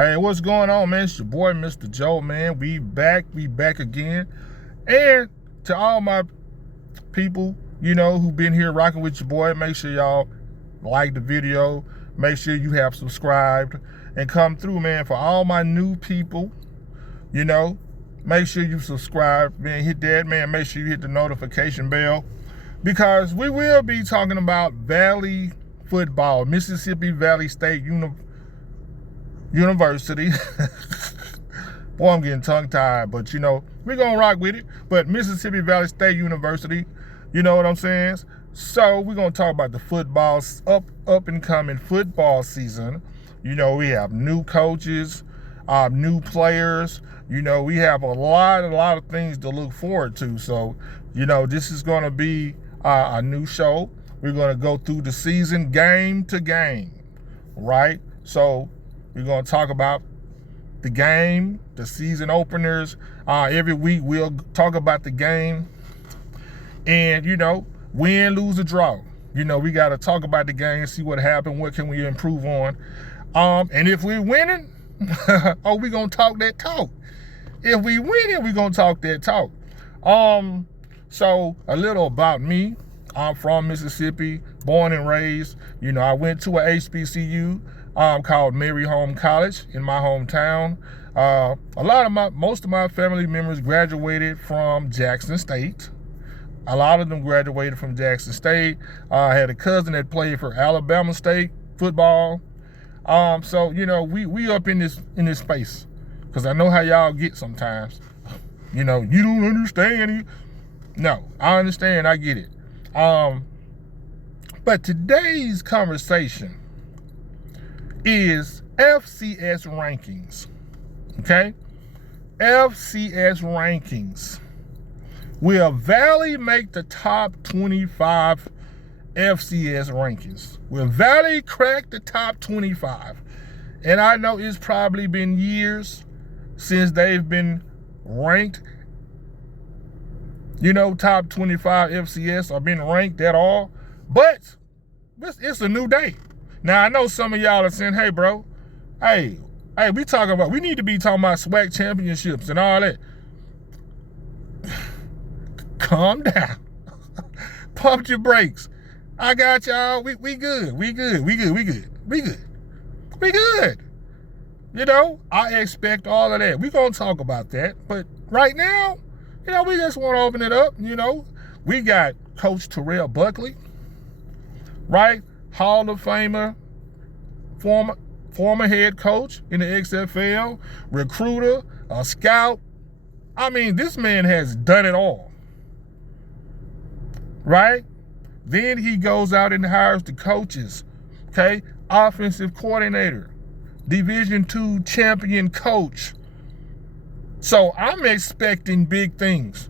Hey, what's going on, man? It's your boy, Mr. Joe, man. We back again. And to all my people, who've been here rocking with your boy, make sure y'all like the video. Make sure you have subscribed and come through, man. For all my new people, make sure you subscribe, man. Hit that, man. Make sure you hit the notification bell because we will be talking about Valley football, Mississippi Valley State University. Boy, I'm getting tongue-tied, but we're gonna rock with it. But Mississippi Valley State University, you know what I'm saying? So we're gonna talk about the football, up and coming football season. We have new coaches, new players. We have a lot of things to look forward to. So, this is gonna be a new show. We're gonna go through the season game to game, right? So we're going to talk about the game, the season openers. Every week we'll talk about the game. And, win, lose, or draw. We got to talk about the game, see what happened, what can we improve on. And if we're winning, we're going to talk that talk. If we winning, we're going to talk that talk. So a little about me. I'm from Mississippi, born and raised. I went to a HBCU called Mary Home College in my hometown. Most of my family members graduated from Jackson State. A lot of them graduated from Jackson State. I had a cousin that played for Alabama State football. So we up in this space because I know how y'all get sometimes. You don't understand. No, I understand. I get it. But today's conversation is FCS rankings, okay? FCS rankings. Will Valley make the top 25 FCS rankings? Will Valley crack the top 25? And I know it's probably been years since they've been ranked, top 25 FCS or been ranked at all, but it's a new day. Now, I know some of y'all are saying, hey, bro, hey, we need to be talking about SWAC championships and all that. Calm down. Pump your brakes. I got y'all. We good. We good. I expect all of that. We're going to talk about that. But right now, we just want to open it up. We got Coach Terrell Buckley, right? Hall of Famer, former head coach in the XFL, recruiter, a scout. I mean, this man has done it all, right? Then he goes out and hires the coaches, okay? Offensive coordinator, Division II champion coach. So I'm expecting big things,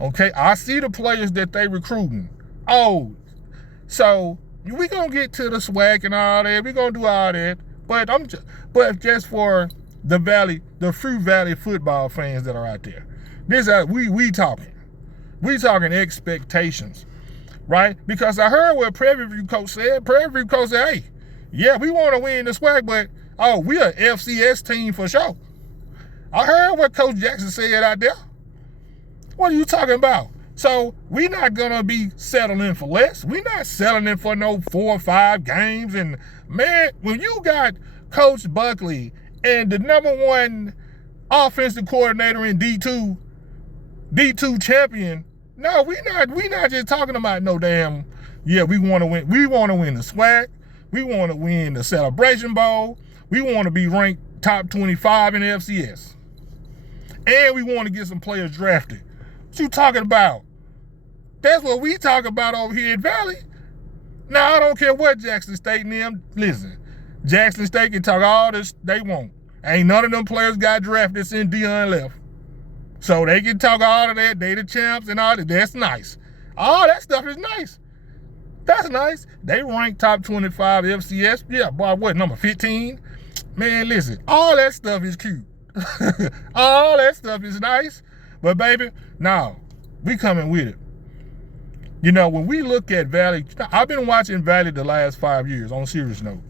okay? I see the players that they recruiting. So we gonna get to the SWAC and all that. We gonna do all that, but just for the Valley, the Fruit Valley football fans that are out there, we talking expectations, right? Because I heard what Prairie View coach said. Prairie View coach said, "Hey, yeah, we want to win the SWAC, but we a FCS team for sure." I heard what Coach Jackson said out there. What are you talking about? So we're not going to be settling for less. We're not settling for no 4 or 5 games. And, man, when you got Coach Buckley and the #1 offensive coordinator in D2 champion, no, we not just talking about no damn, yeah, we want to win. We want to win the SWAC. We want to win the Celebration Bowl. We want to be ranked top 25 in the FCS. And we want to get some players drafted. What you talking about? That's what we talk about over here at Valley. Now, I don't care what Jackson State and them, listen, Jackson State can talk all this they want. Ain't none of them players got drafted since Dion left. So they can talk all of that, they the champs and all that. That's nice. All that stuff is nice. That's nice. They ranked top 25 FCS. Yeah, boy, what, number 15? Man, listen, all that stuff is cute. All that stuff is nice. But, baby, no, we coming with it. When we look at Valley, I've been watching Valley the last 5 years, on a serious note.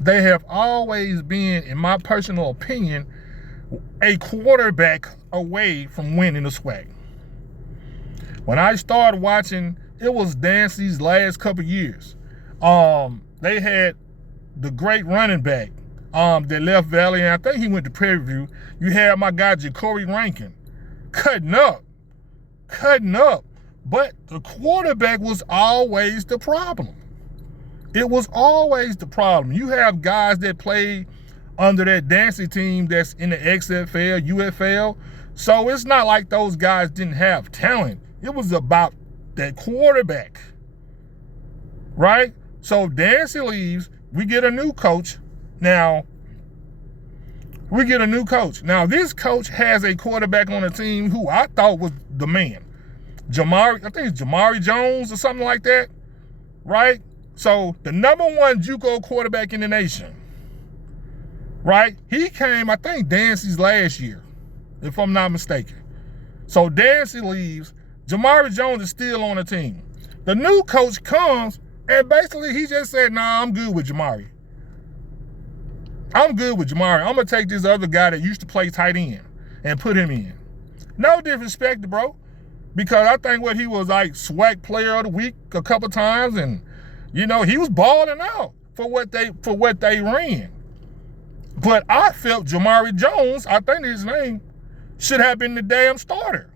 they have always been, in my personal opinion, a quarterback away from winning the SWAC. When I started watching, it was Dancy's last couple years. They had the great running back that left Valley, and I think he went to Prairie View. You had my guy Jacory Rankin cutting up. But the quarterback was always the problem. It was always the problem. You have guys that play under that Dancy team that's in the XFL, UFL. So it's not like those guys didn't have talent. It was about that quarterback, right? So Dancy leaves. We get a new coach. Now, this coach has a quarterback on the team who I thought was the man. I think it's Jamari Jones or something like that, right? So the number one JUCO quarterback in the nation, right? He came, I think, Dancy's last year, if I'm not mistaken. So Dancy leaves. Jamari Jones is still on the team. The new coach comes, and basically he just said, nah, I'm good with Jamari. I'm going to take this other guy that used to play tight end and put him in. No disrespect, bro, because I think he was like SWAC player of the week a couple times, and he was balling out for what they ran. But I felt Jamari Jones, I think his name, should have been the damn starter.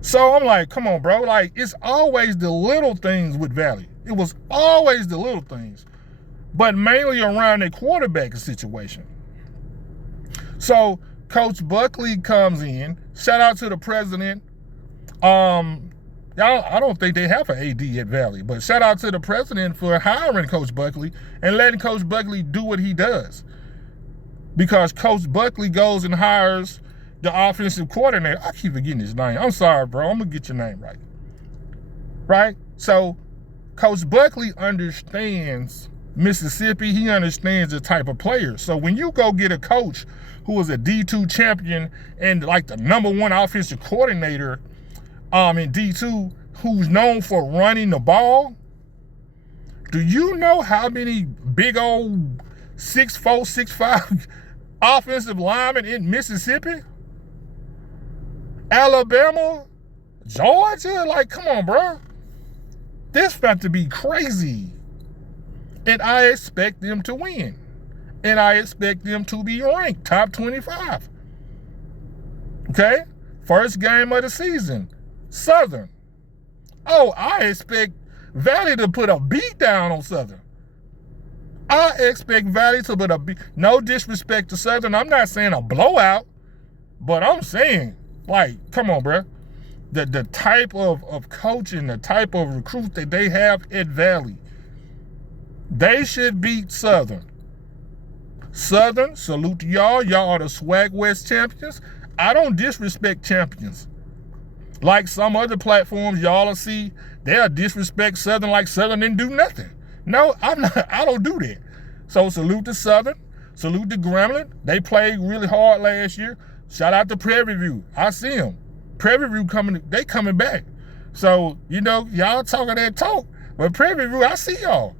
So I'm like, come on, bro. Like, it's always the little things with Valley. It was always the little things, but mainly around a quarterback situation. So Coach Buckley comes in. Shout out to the president. I don't think they have an AD at Valley, but shout out to the president for hiring Coach Buckley and letting Coach Buckley do what he does. Because Coach Buckley goes and hires the offensive coordinator. I keep forgetting his name. I'm sorry, bro. I'm going to get your name right. Right? So Coach Buckley understands Mississippi. He understands the type of player. So when you go get a coach who is a D2 champion and like the number one offensive coordinator in D2 who's known for running the ball, do you know how many big old 6'4", 6'5" offensive linemen in Mississippi? Alabama? Georgia? Like, come on, bro. This about to be crazy. And I expect them to win. And I expect them to be ranked top 25. Okay? First game of the season. Southern. Oh, I expect Valley to put a beat down on Southern. I expect Valley to put a beat. No disrespect to Southern. I'm not saying a blowout, but I'm saying, like, come on, bro. The type of coaching, the type of recruit that they have at Valley, they should beat Southern. Southern, salute to y'all. Y'all are the SWAC West champions. I don't disrespect champions. Like some other platforms y'all will see, they'll disrespect Southern like Southern didn't do nothing. No, I don't do that. So salute to Southern. Salute to Gremlin. They played really hard last year. Shout out to Prairie View. I see them. Prairie View coming back. So, y'all talking that talk. But Prairie View, I see y'all.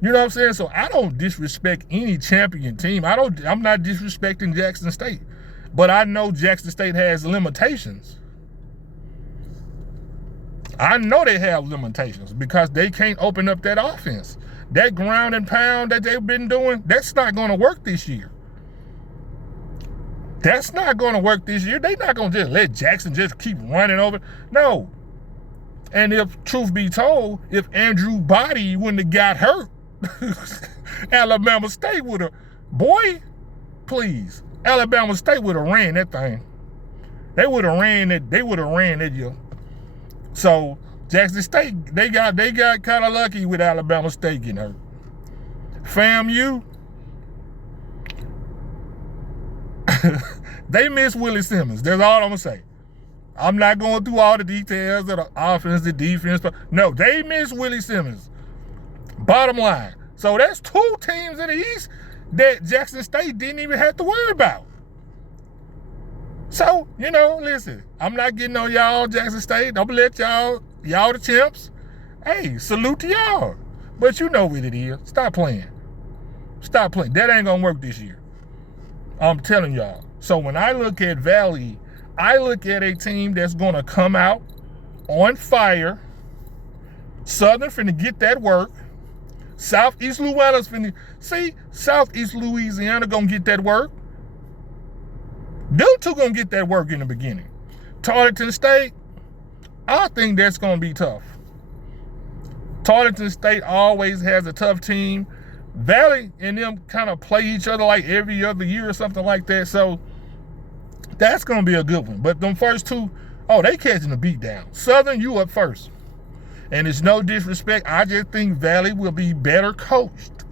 You know what I'm saying? So I don't disrespect any champion team. I'm not disrespecting Jackson State. But I know Jackson State has limitations. I know they have limitations because they can't open up that offense. That ground and pound that they've been doing, that's not going to work this year. That's not going to work this year. They're not going to just let Jackson just keep running over. No. And if truth be told, if Andrew Body wouldn't have got hurt, Alabama State would have, Alabama State would have ran that thing. They would have ran that year. So Jackson State, they got kind of lucky with Alabama State getting hurt. FAMU, they miss Willie Simmons. That's all I'm gonna say. I'm not going through all the details of the offense, the defense, but no, they miss Willie Simmons. Bottom line. So that's two teams in the East that Jackson State didn't even have to worry about. So, listen, I'm not getting on y'all, Jackson State. I'm gonna let y'all the champs. Hey, salute to y'all. But you know what it is. Stop playing. Stop playing. That ain't gonna work this year. I'm telling y'all. So when I look at Valley, I look at a team that's gonna come out on fire. Southern finna get that work. Southeast Louisiana's finna see. Southeast Louisiana gonna get that work. Them two gonna get that work in the beginning. Tarleton State, I think that's gonna be tough. Tarleton State always has a tough team. Valley and them kind of play each other like every other year or something like that. So that's gonna be a good one. But them first two, oh, they catching a beat down. Southern, you up first. And it's no disrespect. I just think Valley will be better coached.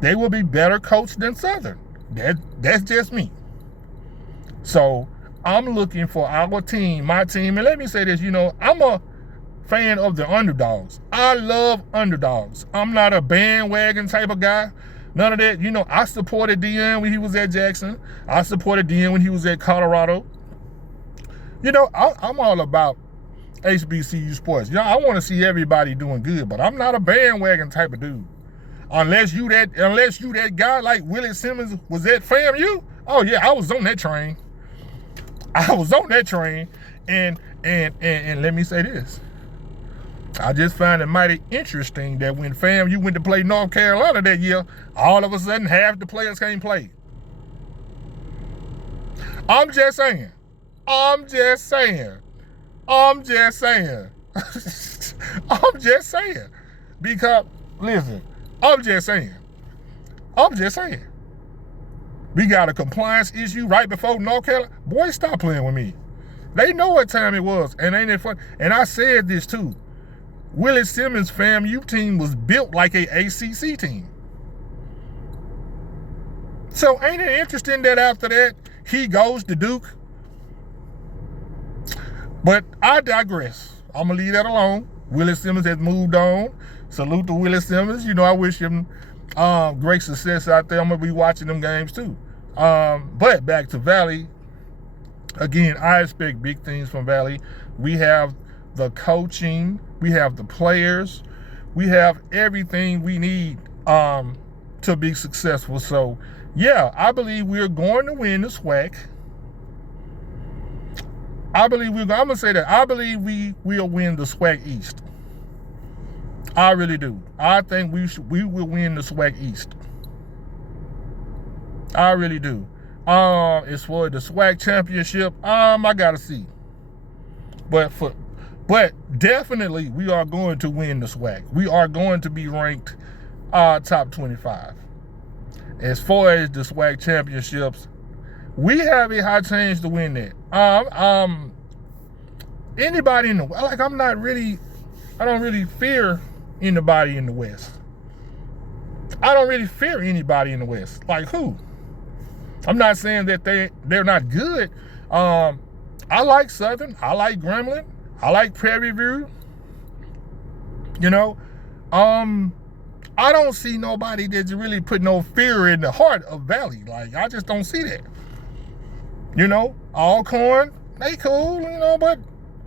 They will be better coached than Southern. That's just me. So I'm looking for our team, my team. And let me say this, I'm a fan of the underdogs. I love underdogs. I'm not a bandwagon type of guy. None of that. I supported Deion when he was at Jackson. I supported Deion when he was at Colorado. I'm all about HBCU sports. I want to see everybody doing good, but I'm not a bandwagon type of dude. Unless you that guy like Willie Simmons was at FAMU. Oh yeah, I was on that train. And let me say this. I just find it mighty interesting that when FAMU went to play North Carolina that year, all of a sudden half the players can't play. I'm just saying. Because, listen, I'm just saying. We got a compliance issue right before North Carolina. Boys, stop playing with me. They know what time it was, and ain't it fun? And I said this too. Willie Simmons' FAMU team was built like a ACC team. So ain't it interesting that after that, he goes to Duke? But I digress. I'm going to leave that alone. Willie Simmons has moved on. Salute to Willie Simmons. I wish him great success out there. I'm going to be watching them games too. But back to Valley. Again, I expect big things from Valley. We have the coaching. We have the players. We have everything we need to be successful. So, yeah, I believe we're going to win the SWAC. I'm going to say that. I believe we will win the SWAC East. I really do. I think we will win the SWAC East. I really do. As for the SWAC championship, I gotta see. But definitely we are going to win the SWAC. We are going to be ranked top 25. As far as the SWAC championships, we have a high chance to win that. Anybody in the I don't really fear anybody in the West. I don't really fear anybody in the West. Like who? I'm not saying that they're not good. I like Southern. I like Grambling. I like Prairie View. I don't see nobody that's really put no fear in the heart of Valley. Like, I just don't see that. Alcorn, they cool, but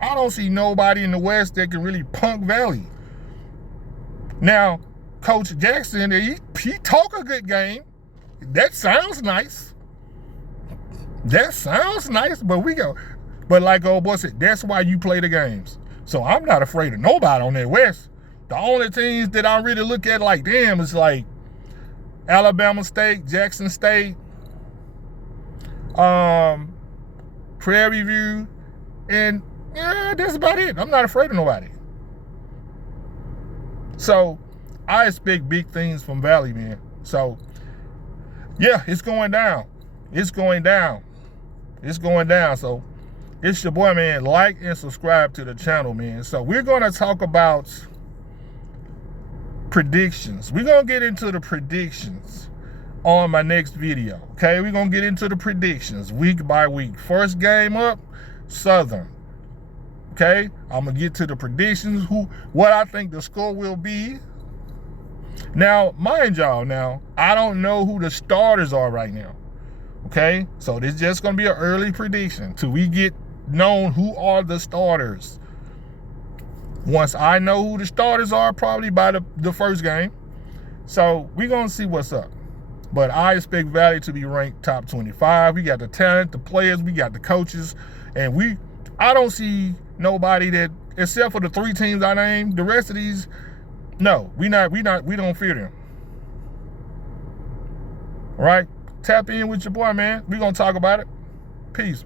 I don't see nobody in the West that can really punk Valley. Now, Coach Jackson, he talk a good game. That sounds nice. But like old boy said, that's why you play the games. So I'm not afraid of nobody on that West. The only teams that I really look at like, damn, is like Alabama State, Jackson State, Prairie View, and that's about it. I'm not afraid of nobody. So I expect big things from Valley, man. So yeah, it's going down. So it's your boy, man. Like and subscribe to the channel, man. So we're going to talk about predictions. We're going to get into the predictions on my next video. Okay, we're going to get into the predictions week by week. First game up, Southern. Okay, I'm going to get to the predictions, what I think the score will be. Now, mind y'all, I don't know who the starters are right now. Okay, so this is just going to be an early prediction till we get known who are the starters. Once I know who the starters are, probably by the first game. So we're going to see what's up. But I expect Valley to be ranked top 25. We got the talent, the players, we got the coaches, and I don't see nobody that, except for the 3 teams I named, the rest of these, no, we don't fear them. All right? Tap in with your boy, man. We're going to talk about it. Peace.